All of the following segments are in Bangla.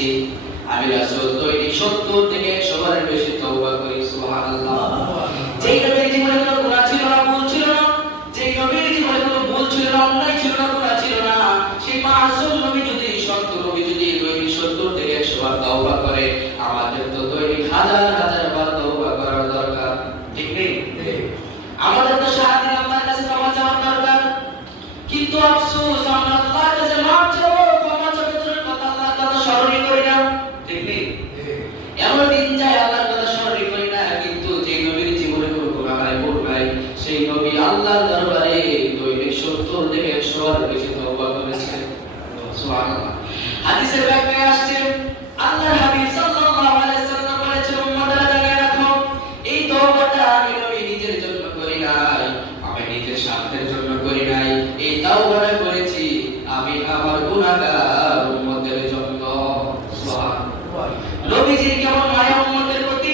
দেখেছি আমি রাসূল তৈরি 70 থেকে 100 বারের বেশি তওবা করি সুবহানাল্লাহ। যেই নবীর জীবনে কোনো গুনাহ ছিল না, ভুল ছিল না, যেই নবীর জীবনে কোনো ভুল ছিল না, অন্যায় ছিল না, গুনাহ ছিল না, সেই মাসুম নবী যদি 70 থেকে 100 বার তওবা করে, আমাদের তো তৈরি হাজার হাজার বার তওবা করার দরকার, ঠিক নেই? আমাদের তো সারাদিন আল্লাহর কাছে ক্ষমা চাওয়ার দরকার, কিন্তু আফসোস আমরা আল্লাহর কাছে মাফ চাবো, ক্ষমা চাবো দূরের কথা, আল্লাহর কথা স্মরণই করি না, ঠিক নেই? এমন দিন যায় আল্লাহর কথা স্মরণই করি না, কিন্তু যে নবীর জীবনে কোনো গুনাহ নাই, ভুল নাই, সেই নবী আল্লাহর দরবারে দৈনিক 70 থেকে 100 বার বেশি তওবা করেছেন সুবহানাল্লাহ। হাদিসের ব্যাখ্যায় আসছে আল্লাহর হাবিব সাল্লাল্লাহু আলাইহি ওয়াসাল্লাম বলেছেন, উম্মতরা জেনে রাখো, এই তওবাটা আমি নবী নিজের জন্য করি নাই, আমি নিজের স্বার্থের জন্য করি নাই, এই তওবাটা করেছি আমি আমার গুনাহগার উম্মতের জন্য সুবহানাল্লাহ। নবীজির কেমন মায়া উম্মতের প্রতি,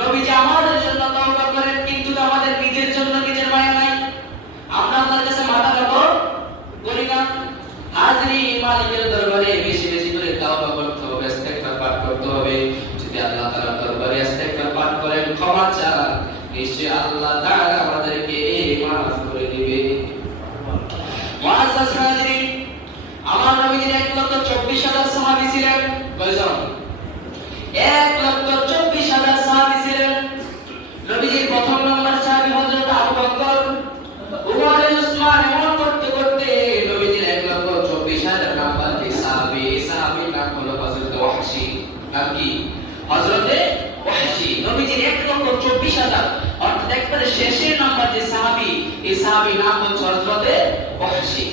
নবীজি আমাদের জন্য তওবা করেন, কিন্তু আমাদের নিজের জন্য নিজের মায়া নাই, আমরা আল্লাহর কাছে মাথা নত করি না। হাজরিন, মালিকের দরবারে বেশি বেশি করে তওবা করতে হবে, ইস্তেগফার পাঠ করতে হবে। যদি আল্লাহ তাআলার দরবারে ইস্তেগফার পাঠ করেন, ক্ষমা চান, নিশ্চয়ই আল্লাহ তাআলা আমাদেরকে মাফ করে দিবে। মুআজ্জাজ হাজরিন, আমার নবীজির 1,24,000 সাহাবী ছিলেন। কয়জন? 1,24,000 সাহাবী ছিলেন। নবীজির প্রথম নম্বর সাহাবী হযরত আবু বকর, উমর, উসমান, এমন করতে করতে নবীজির 1,24,000 নাম্বার যে সাহাবী, এই সাহাবীর নাম হলো হযরত ওয়াহশী। নাম কি? হযরত ওয়াহশী। নবীজির 1,24,000 অর্থাৎ একবারে শেষের নাম্বার যে সাহাবী, এই সাহাবীর নাম হচ্ছে হযরত ওয়াহশী।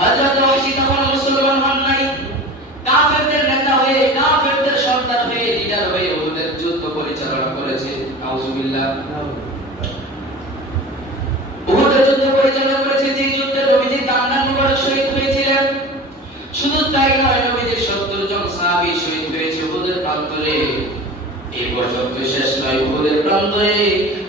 হযরত ওয়াহশী তখন মুসলমান হন নাই, কাফেরদের নেতা হয়ে, কাফেরদের সর্দার হয়ে, লিডার হয়ে ওদের যুদ্ধ পরিচালনা করেছে। নাউজুবিল্লাহ। উহুদের যুদ্ধ পরিচালনা করেছে, যে যুদ্ধে নবীজির দান্দান মুবারক শহীদ হয়েছিলেন। শুধু তাই নয়, নবীজির 70 জন সাহাবী শহীদ হয়েছে উহুদের প্রান্তরে। এই পর্যন্ত শেষ নয়, উহুদের প্রান্তরে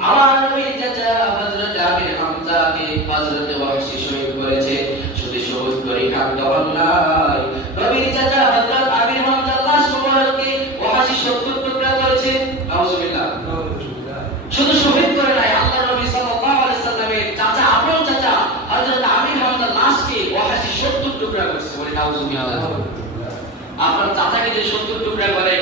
আমার নবীর চাচা হযরত আমির হামজাকে হযরত ওয়াহশী শহীদ করেছে। শুধু শহীদ করে কান্দ হন নাই, নবীর চাচা হযরত আমির হামজার লাশ মুবারককে ওয়াহশী 70 টুকরা করেছে। নাউজুবিল্লাহ। শুধু শহীদ করে নাই, আল্লাহর নবী সাল্লাল্লাহু আলাইহি সাল্লামের চাচা, আপন চাচা হযরত আমির হামজার লাশকে ওয়াহশী 70 টুকরা করেছে। বলে নাউজুবিল্লাহ। আপনার চাচাকে যদি 70 টুকরা করে,